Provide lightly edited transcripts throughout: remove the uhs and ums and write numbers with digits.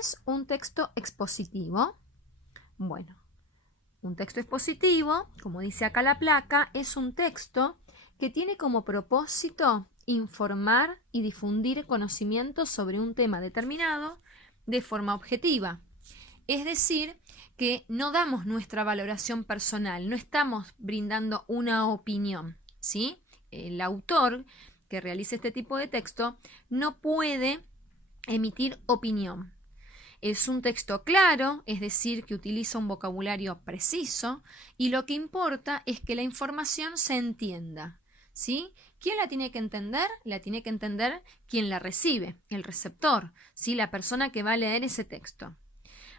es un texto expositivo? Bueno, un texto expositivo, como dice acá la placa, es un texto que tiene como propósito informar y difundir conocimientos sobre un tema determinado de forma objetiva. Es decir, que no damos nuestra valoración personal, no estamos brindando una opinión, ¿sí? El autor que realice este tipo de texto no puede emitir opinión. Es un texto claro, es decir, que utiliza un vocabulario preciso y lo que importa es que la información se entienda, ¿sí? ¿Quién la tiene que entender? La tiene que entender quien la recibe, el receptor, ¿sí? La persona que va a leer ese texto.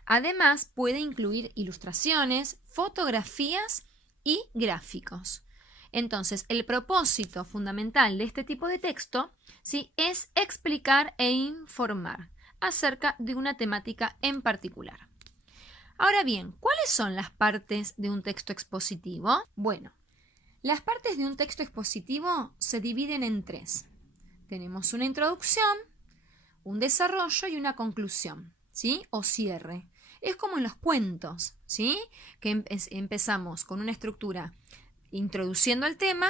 Además, puede incluir ilustraciones, fotografías y gráficos. Entonces, el propósito fundamental de este tipo de texto, ¿sí?, es explicar e informar acerca de una temática en particular. Ahora bien, ¿cuáles son las partes de un texto expositivo? Bueno, las partes de un texto expositivo se dividen en tres. Tenemos una introducción, un desarrollo y una conclusión, ¿sí? O cierre. Es como en los cuentos, ¿sí? Que empezamos con una estructura introduciendo el tema,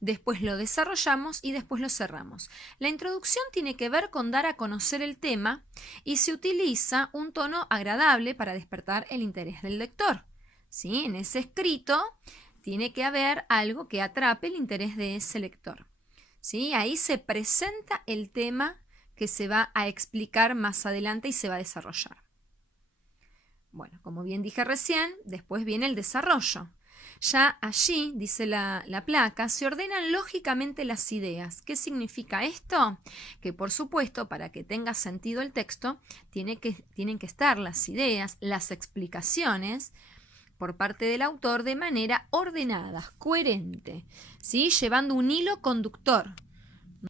después lo desarrollamos y después lo cerramos. La introducción tiene que ver con dar a conocer el tema y se utiliza un tono agradable para despertar el interés del lector, ¿sí? En ese escrito tiene que haber algo que atrape el interés de ese lector, ¿sí? Ahí se presenta el tema que se va a explicar más adelante y se va a desarrollar. Bueno, como bien dije recién, después viene el desarrollo. Ya allí, dice la placa, se ordenan lógicamente las ideas. ¿Qué significa esto? Que por supuesto, para que tenga sentido el texto, tienen que estar las ideas, las explicaciones por parte del autor de manera ordenada, coherente, ¿sí? Llevando un hilo conductor.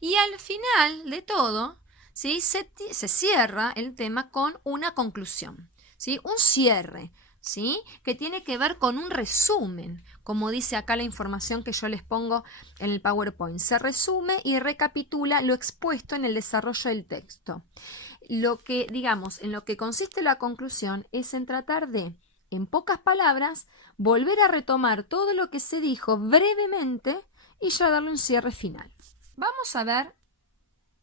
Y al final de todo, ¿sí?, se cierra el tema con una conclusión, ¿sí? Un cierre, ¿sí?, que tiene que ver con un resumen, como dice acá la información que yo les pongo en el PowerPoint. Se resume y recapitula lo expuesto en el desarrollo del texto. Lo que, digamos, en lo que consiste la conclusión es en tratar de, en pocas palabras, volver a retomar todo lo que se dijo brevemente y ya darle un cierre final. Vamos a ver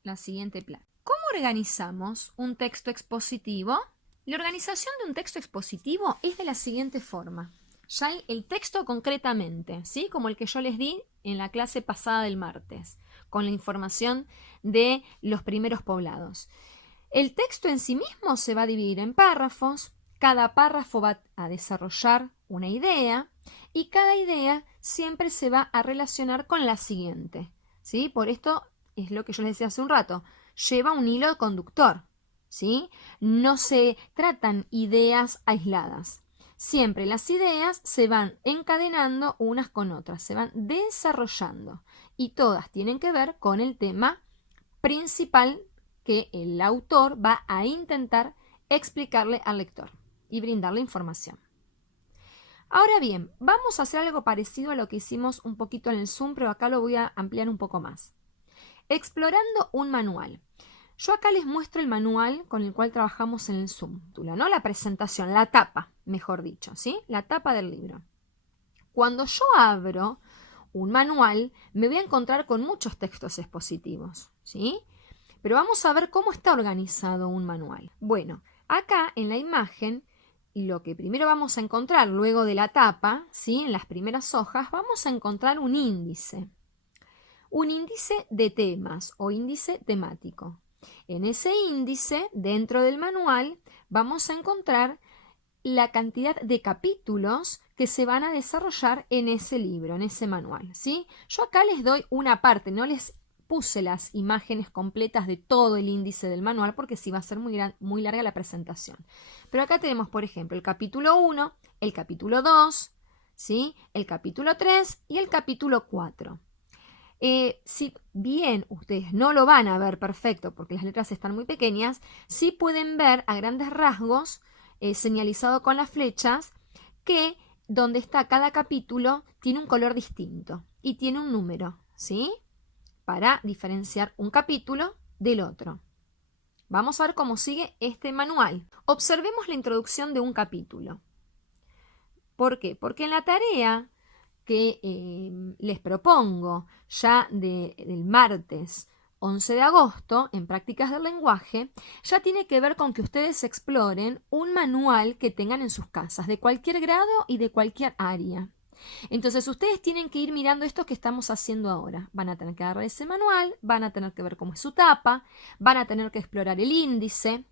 la siguiente plan. ¿Cómo organizamos un texto expositivo? La organización de un texto expositivo es de la siguiente forma. Ya el texto concretamente, ¿sí?, como el que yo les di en la clase pasada del martes, con la información de los primeros poblados. El texto en sí mismo se va a dividir en párrafos, cada párrafo va a desarrollar una idea y cada idea siempre se va a relacionar con la siguiente, ¿sí? Por esto es lo que yo les decía hace un rato, lleva un hilo conductor, ¿sí? No se tratan ideas aisladas. Siempre las ideas se van encadenando unas con otras, se van desarrollando y todas tienen que ver con el tema principal que el autor va a intentar explicarle al lector y brindarle información. Ahora bien, vamos a hacer algo parecido a lo que hicimos un poquito en el Zoom, pero acá lo voy a ampliar un poco más. Explorando un manual. Yo acá les muestro el manual con el cual trabajamos en el Zoom, ¿no? La presentación, la tapa, mejor dicho, ¿sí? La tapa del libro. Cuando yo abro un manual, me voy a encontrar con muchos textos expositivos, ¿sí? Pero vamos a ver cómo está organizado un manual. Bueno, acá en la imagen, lo que primero vamos a encontrar luego de la tapa, ¿sí?, en las primeras hojas, vamos a encontrar un índice. Un índice de temas o índice temático. En ese índice, dentro del manual, vamos a encontrar la cantidad de capítulos que se van a desarrollar en ese libro, en ese manual, ¿sí? Yo acá les doy una parte, no les puse las imágenes completas de todo el índice del manual porque sí va a ser muy larga la presentación. Pero acá tenemos, por ejemplo, el capítulo 1, el capítulo 2, ¿sí?, el capítulo 3 y el capítulo 4. Si bien ustedes no lo van a ver perfecto porque las letras están muy pequeñas, sí pueden ver a grandes rasgos, señalizado con las flechas, que donde está cada capítulo tiene un color distinto y tiene un número, ¿sí?, para diferenciar un capítulo del otro. Vamos a ver cómo sigue este manual. Observemos la introducción de un capítulo. ¿Por qué? Porque en la tarea que les propongo ya del martes 11 de agosto en prácticas del lenguaje, ya tiene que ver con que ustedes exploren un manual que tengan en sus casas, de cualquier grado y de cualquier área. Entonces ustedes tienen que ir mirando esto que estamos haciendo ahora. Van a tener que agarrar ese manual, van a tener que ver cómo es su tapa, van a tener que explorar el índice.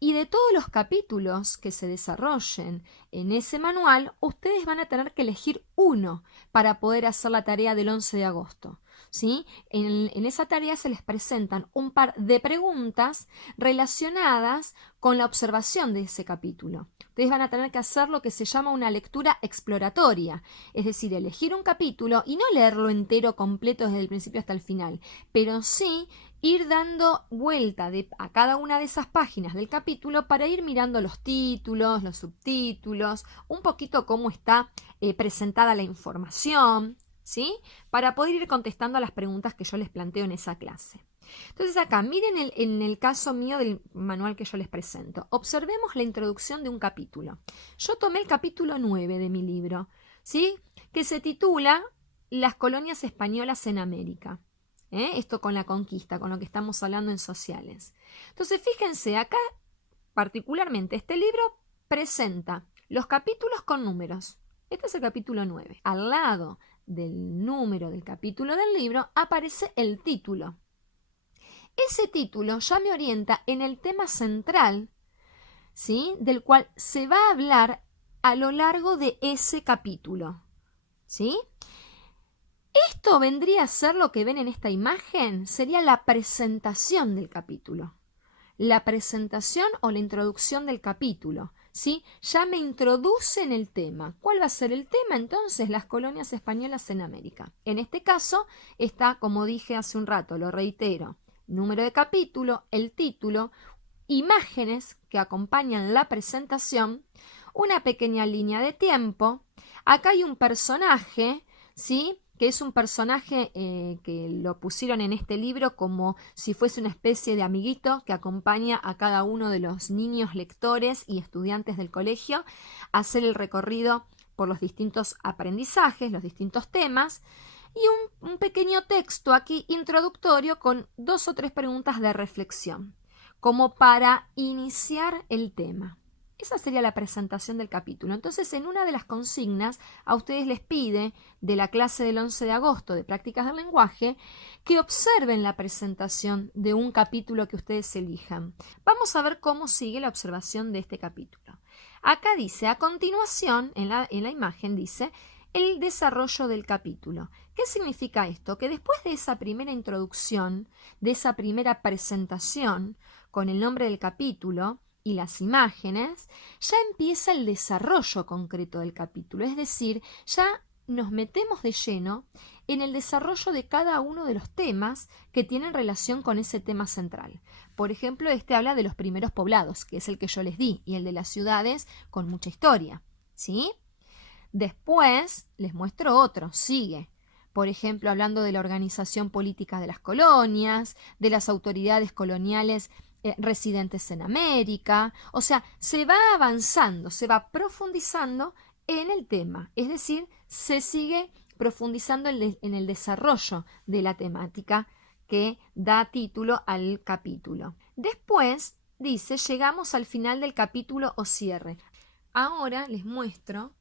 Y de todos los capítulos que se desarrollen en ese manual, ustedes van a tener que elegir uno para poder hacer la tarea del 11 de agosto. ¿Sí? En esa tarea se les presentan un par de preguntas relacionadas con la observación de ese capítulo. Ustedes van a tener que hacer lo que se llama una lectura exploratoria, es decir, elegir un capítulo y no leerlo entero completo desde el principio hasta el final, pero sí ir dando vuelta a cada una de esas páginas del capítulo para ir mirando los títulos, los subtítulos, un poquito cómo está presentada la información, ¿sí? Para poder ir contestando a las preguntas que yo les planteo en esa clase. Entonces acá, miren en el caso mío del manual que yo les presento. Observemos la introducción de un capítulo. Yo tomé el capítulo 9 de mi libro, ¿sí? Que se titula Las colonias españolas en América. Esto con la conquista, con lo que estamos hablando en sociales. Entonces, fíjense, acá particularmente este libro presenta los capítulos con números. Este es el capítulo 9. Al lado del número del capítulo del libro aparece el título. Ese título ya me orienta en el tema central, ¿sí? Del cual se va a hablar a lo largo de ese capítulo, ¿sí? Esto vendría a ser lo que ven en esta imagen, sería la presentación del capítulo. La presentación o la introducción del capítulo, ¿sí? Ya me introduce en el tema. ¿Cuál va a ser el tema? Entonces, las colonias españolas en América. En este caso está, como dije hace un rato, lo reitero, número de capítulo, el título, imágenes que acompañan la presentación, una pequeña línea de tiempo. Acá hay un personaje, ¿sí? Que es un personaje que lo pusieron en este libro como si fuese una especie de amiguito que acompaña a cada uno de los niños lectores y estudiantes del colegio a hacer el recorrido por los distintos aprendizajes, los distintos temas, y un pequeño texto aquí introductorio con 2 o 3 preguntas de reflexión, como para iniciar el tema. Esa sería la presentación del capítulo. Entonces, en una de las consignas, a ustedes les pide de la clase del 11 de agosto de prácticas del lenguaje que observen la presentación de un capítulo que ustedes elijan. Vamos a ver cómo sigue la observación de este capítulo. Acá dice, a continuación, en la imagen dice, el desarrollo del capítulo. ¿Qué significa esto? Que después de esa primera introducción, de esa primera presentación con el nombre del capítulo y las imágenes, ya empieza el desarrollo concreto del capítulo, es decir, ya nos metemos de lleno en el desarrollo de cada uno de los temas que tienen relación con ese tema central. Por ejemplo, este habla de los primeros poblados, que es el que yo les di, y el de las ciudades con mucha historia, ¿sí? Después les muestro otro, sigue. Por ejemplo, hablando de la organización política de las colonias, de las autoridades coloniales residentes en América. O sea, se va avanzando, se va profundizando en el tema, es decir, se sigue profundizando en el desarrollo de la temática que da título al capítulo. Después dice, llegamos al final del capítulo o cierre. Ahora les muestro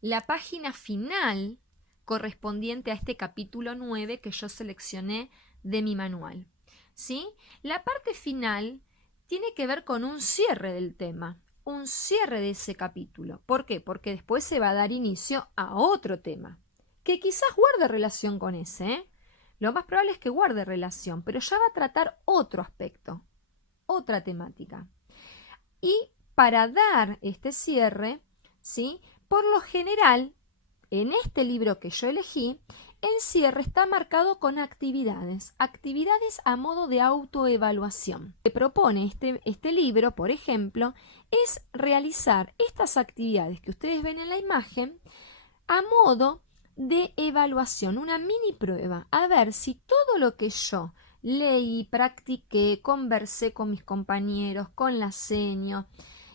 la página final correspondiente a este capítulo 9 que yo seleccioné de mi manual, ¿sí? La parte final tiene que ver con un cierre del tema, un cierre de ese capítulo. ¿Por qué? Porque después se va a dar inicio a otro tema, que quizás guarde relación con ese, ¿eh? Lo más probable es que guarde relación, pero ya va a tratar otro aspecto, otra temática. Y para dar este cierre, ¿sí? Por lo general, en este libro que yo elegí, el cierre está marcado con actividades a modo de autoevaluación. Lo que propone este libro, por ejemplo, es realizar estas actividades que ustedes ven en la imagen a modo de evaluación, una mini prueba, a ver si todo lo que yo leí, practiqué, conversé con mis compañeros, con la seño,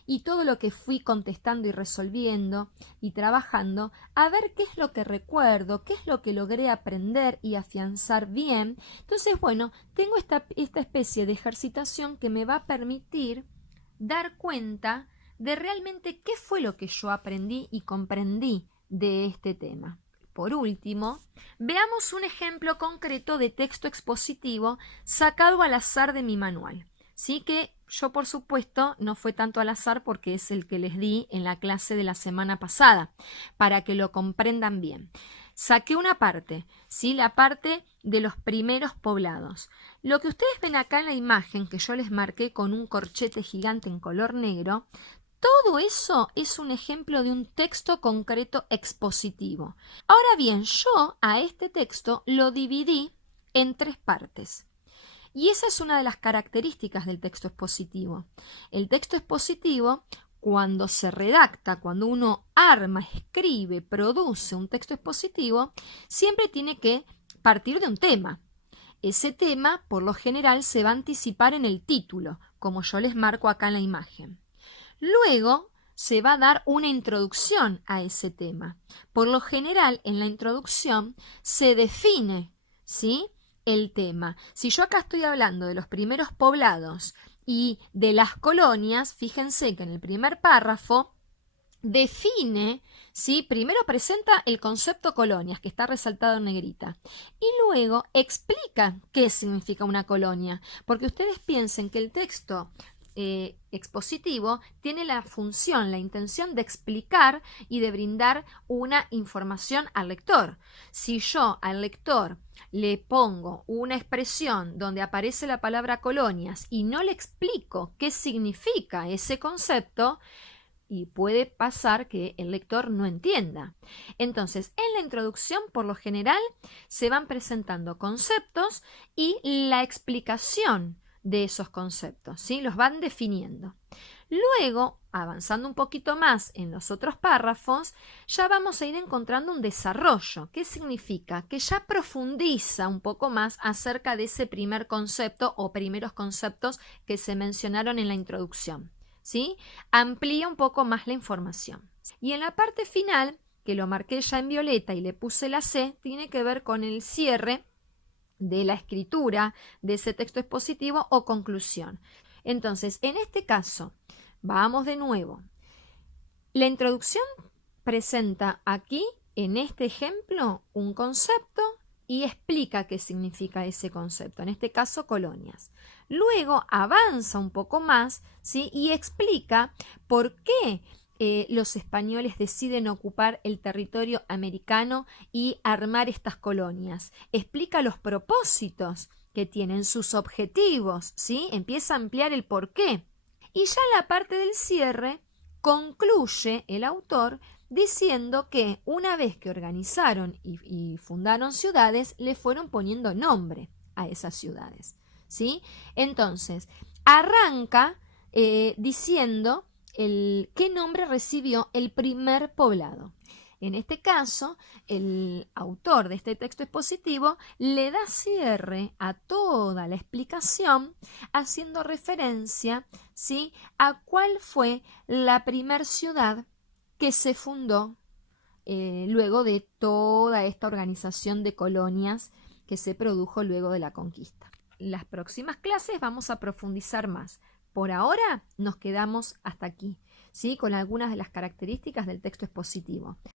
y todo lo que fui contestando y resolviendo y trabajando, a ver qué es lo que recuerdo, qué es lo que logré aprender y afianzar bien. Entonces, bueno, tengo esta especie de ejercitación que me va a permitir dar cuenta de realmente qué fue lo que yo aprendí y comprendí de este tema. Por último, veamos un ejemplo concreto de texto expositivo sacado al azar de mi manual. Sí que yo, por supuesto, no fue tanto al azar porque es el que les di en la clase de la semana pasada, para que lo comprendan bien. Saqué una parte, ¿sí? La parte de los primeros poblados. Lo que ustedes ven acá en la imagen, que yo les marqué con un corchete gigante en color negro, todo eso es un ejemplo de un texto concreto expositivo. Ahora bien, yo a este texto lo dividí en 3 partes. Y esa es una de las características del texto expositivo. El texto expositivo, cuando se redacta, cuando uno arma, escribe, produce un texto expositivo, siempre tiene que partir de un tema. Ese tema, por lo general, se va a anticipar en el título, como yo les marco acá en la imagen. Luego se va a dar una introducción a ese tema. Por lo general, en la introducción se define, ¿sí?, el tema. Si yo acá estoy hablando de los primeros poblados y de las colonias, fíjense que en el primer párrafo define, ¿sí?, primero presenta el concepto colonias, que está resaltado en negrita, y luego explica qué significa una colonia, porque ustedes piensen que el texto expositivo tiene la función, la intención de explicar y de brindar una información al lector. Si yo al lector le pongo una expresión donde aparece la palabra colonias y no le explico qué significa ese concepto, y puede pasar que el lector no entienda. Entonces, en la introducción, por lo general, se van presentando conceptos y la explicación de esos conceptos, ¿sí? Los van definiendo. Luego, avanzando un poquito más en los otros párrafos, ya vamos a ir encontrando un desarrollo. ¿Qué significa? Que ya profundiza un poco más acerca de ese primer concepto o primeros conceptos que se mencionaron en la introducción, ¿sí? Amplía un poco más la información. Y en la parte final, que lo marqué ya en violeta y le puse la C, tiene que ver con el cierre de la escritura de ese texto expositivo o conclusión. Entonces, en este caso, vamos de nuevo. La introducción presenta aquí, en este ejemplo, un concepto y explica qué significa ese concepto, en este caso colonias. Luego avanza un poco más, ¿sí?, y explica por qué los españoles deciden ocupar el territorio americano y armar estas colonias. Explica los propósitos que tienen, sus objetivos, ¿sí? Empieza a ampliar el porqué. Y ya en la parte del cierre concluye el autor diciendo que una vez que organizaron y fundaron ciudades, le fueron poniendo nombre a esas ciudades, ¿sí? Entonces, arranca diciendo qué nombre recibió el primer poblado. En este caso, el autor de este texto expositivo le da cierre a toda la explicación haciendo referencia, ¿sí?, a cuál fue la primer ciudad que se fundó luego de toda esta organización de colonias que se produjo luego de la conquista. En las próximas clases vamos a profundizar más. Por ahora nos quedamos hasta aquí, ¿sí?, con algunas de las características del texto expositivo.